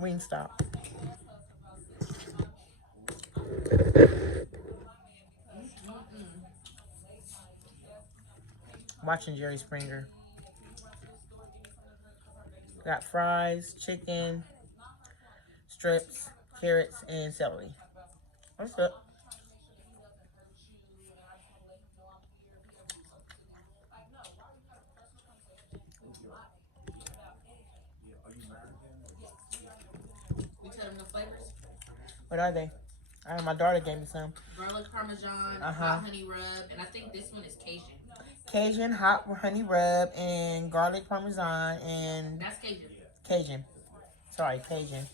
Wingstop. Watching Jerry Springer. Got fries, chicken, strips, carrots, and celery. What's up? What are they? My daughter gave me some. Garlic parmesan, hot honey rub, and I think this one is Cajun. Cajun hot honey rub and garlic parmesan and That's Cajun. Cajun. Sorry, Cajun.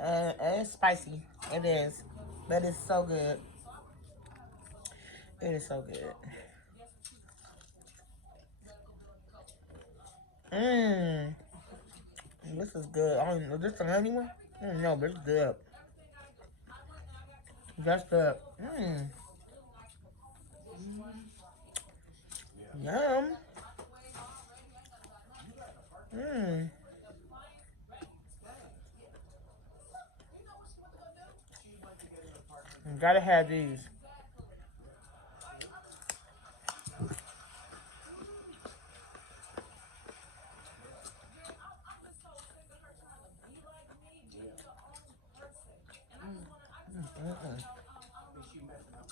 It's spicy. It is. But it's so good. It is so good. Mmm. This is good. I don't know. Is this the honey one? I don't know, but it's good. That's good. Mmm. Yum. Mmm. Gotta have these.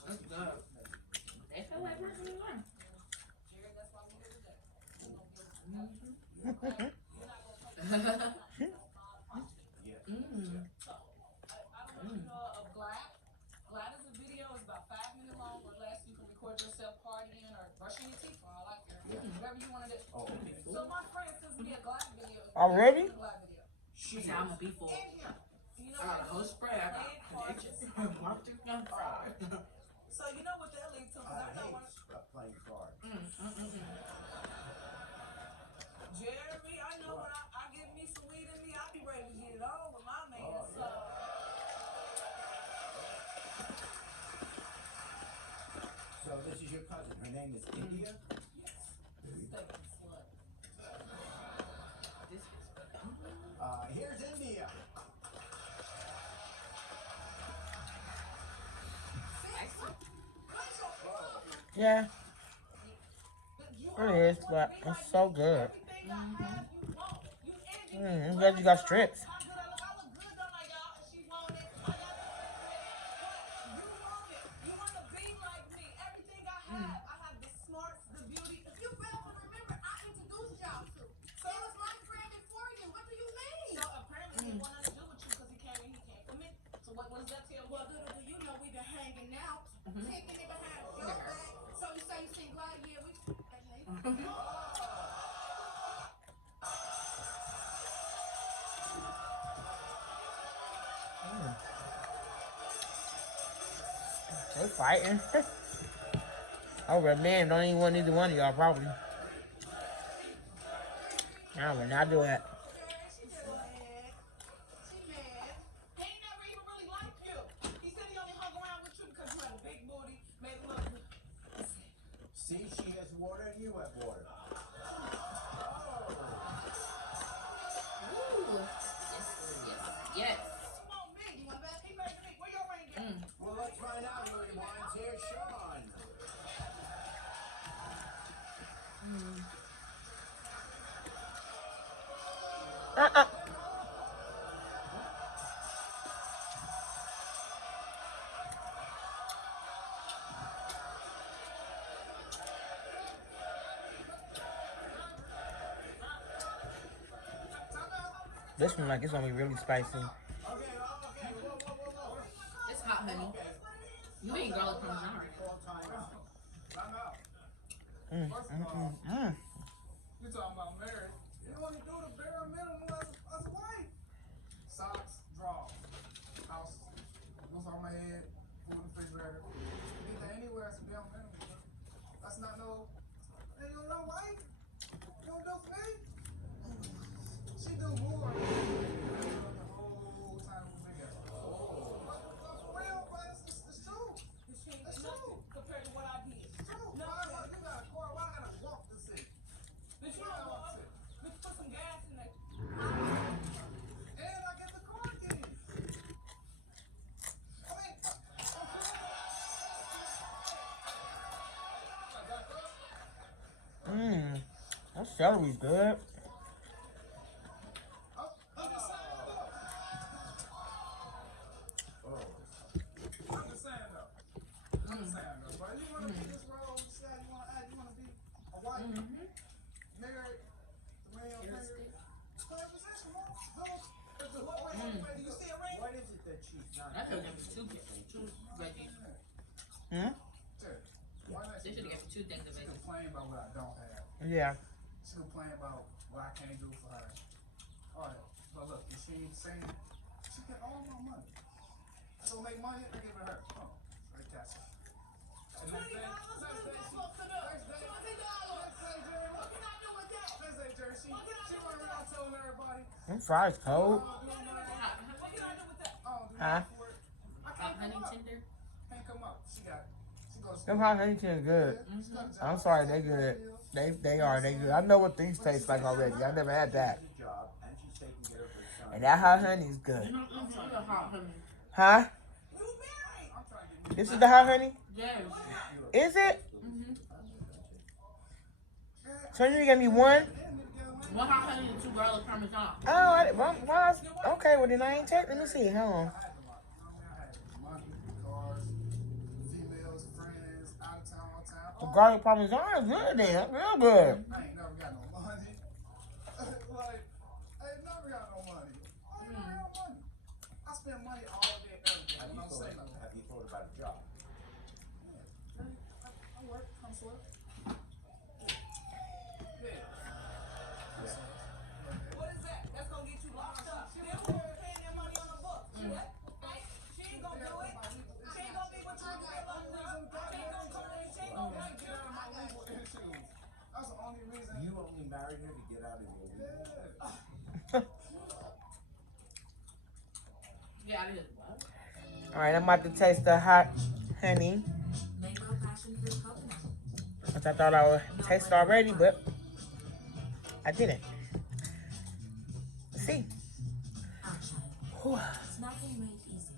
That's good. They feel like working one. Already? She said, I'm gonna be full. I got a whole spread. I got just marked it on fire. So you know what that leads to? I hate playing cards. Jeremy, I know when I get me some weed in me, I'll be ready to get it on with my man. So this is your cousin. Her name is India? Here's India. Yeah. It is, but it's so good. I'm glad you got strips. They fighting. Oh, but man, don't even want either one of y'all, probably. I would not do that. See, she has water and you have water. Ooh. Yes. Well, let's find out who he wants. Here's Sean. This one, like, it's gonna be really spicy. It's hot honey. You ain't garlic parmesan right now. You talking about marriage? You want to do the bare minimum as a wife? Socks, drawers, house, what's on my head, food in the refrigerator. Get that anywhere, it's bare minimum. That's not no. Hey, you know, wife? You don't do for me? She do more. The whole time we together. But for real, but it's true. It's true. Compared to what I did. It's true. No, you got celery's good. I'm just saying though. I'm just saying though. But you wanna be this role, you say you wanna act, you wanna be a wife, married, the man you're married. 100%, bro. Do you see a ring? What is it that she's not? I could have given two veggies. Hmm? Why not? They should have given two things of She veggies. complain about what I don't have. Yeah. She complain about what I can't do for her. Alright, but look, if she ain't saying, she get all my money. So make money, I give it her. Oh, right, that's it. And next day, she running around telling everybody, Them fries cold. Huh? Honey tender. Can't come up. She goes. Them hot honey is good. I'm sorry, they good. They are good. I know what these taste like already. I never had that. Job, and she's taking care of her son. And that hot honey is good. You know, it's a hot honey. Huh? This is the hot honey? Yes. Is it? Mm-hmm. So you gave me one? One hot honey and two garlic parmesan. Oh, okay. Well, then I ain't checked. Let me see. Hold on. Money, cars, females, friends, out of town, all time. The garlic parmesan is good then. Real good. I ain't never got no money. Like, I ain't never got no money. I ain't never got money. I spend money all day, every day. Have I you don't say nothing. thought about a job? Yeah, I work, I'm sweat. Yeah. What is that? That's gonna get you locked up. They don't paying their money on the book. She ain't gonna do it. She ain't gonna be with you. She ain't gonna turn it. She ain't gonna Get out of my legal issues. That's the only reason. You only married her to get out of your legal. Yeah. Yeah, it is. What? All right, I'm about to taste the hot honey, Mango passion fruit coconut. which I thought I would taste already, but I didn't. Let's see. Action. Whew. It's nothing made easy.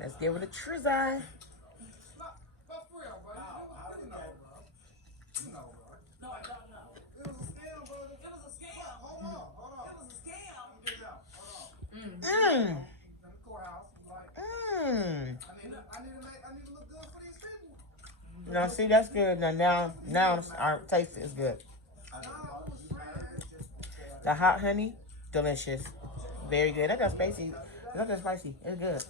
Let's give it a try. But for real, bro. You know, bro. You know, bro. No, I don't know. It was a scam, bro. It was a scam. Hold on. It was a scam. Get it out. Hold on. Mmm. In the courthouse, like, Mmm. I need to look good for these people. No, see, that's good. Now our taste is good. The hot honey, delicious. Very good. That's not spicy. That's not spicy. It's good.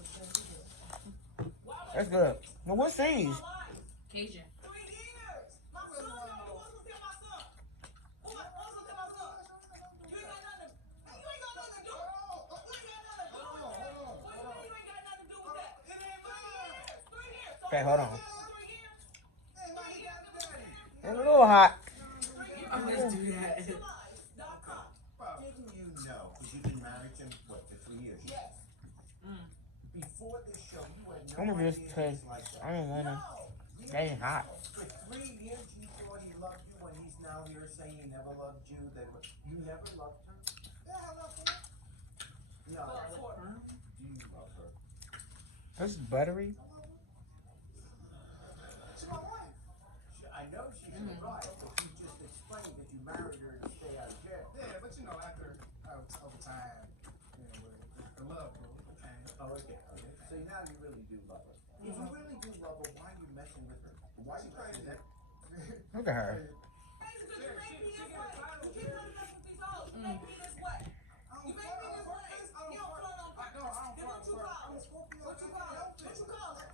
That's good. Well, what's these? Cajun. 3 years. My son, you wasn't gonna tell my son. What? I was gonna tell my son. You ain't got nothing. You ain't got nothing to do. You ain't got nothing to do with that. What do you mean you ain't got nothing to do with that? It ain't mine. 3 years. So Okay, hold on. 3 years. Ain't my daddy. It's a little hot. I always do that. Didn't you know? Because you've been married to what, for 3 years? Yes. Before this show, you had no I'm gonna idea just he taste. was like that. I don't wanna. That ain't hot. For 3 years, you thought he loved you when he's now here saying he never loved you. That you never loved her? Yeah, I love her. No. Do you love her? This is buttery. She my wife. I know she's your wife, but you just explained that you married her to stay out of jail. Yeah, but you know, after over time, the love grew. Okay. Oh, okay. So now you really do love her. If you really do love her, why are you messing with her? Why are you messing with her? Look at her. You make me this way. You keep putting us with these hoes. You make me this way. You make me this way. You don't put on purpose. Then what you call it? What you call it? What you call it?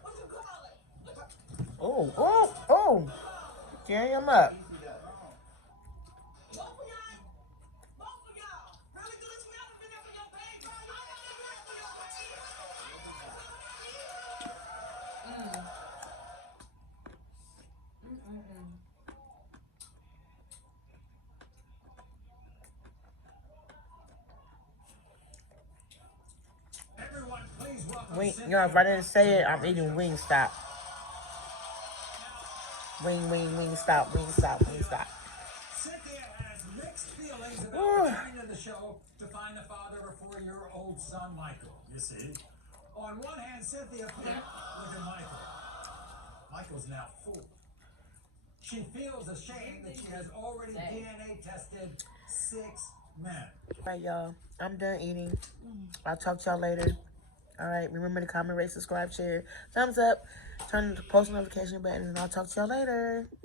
What you call it? Oh. Carry him up. Both of y'all. Really do this for y'all. Been there for your baby. I got been there for your Everyone, please welcome Wing, Cynthia. you know, if I didn't say it, I'm eating Wingstop. Wingstop. Cynthia has mixed feelings about Ooh. returning to the show to find the father of her 4-year-old son, Michael. You see? On one hand, Cynthia felt with her Michael. was now full. She feels ashamed that she has already DNA tested 6 men. All right, y'all. I'm done eating. I'll talk to y'all later. All right. Remember to comment, rate, subscribe, share, thumbs up, turn the post notification button, and I'll talk to y'all later.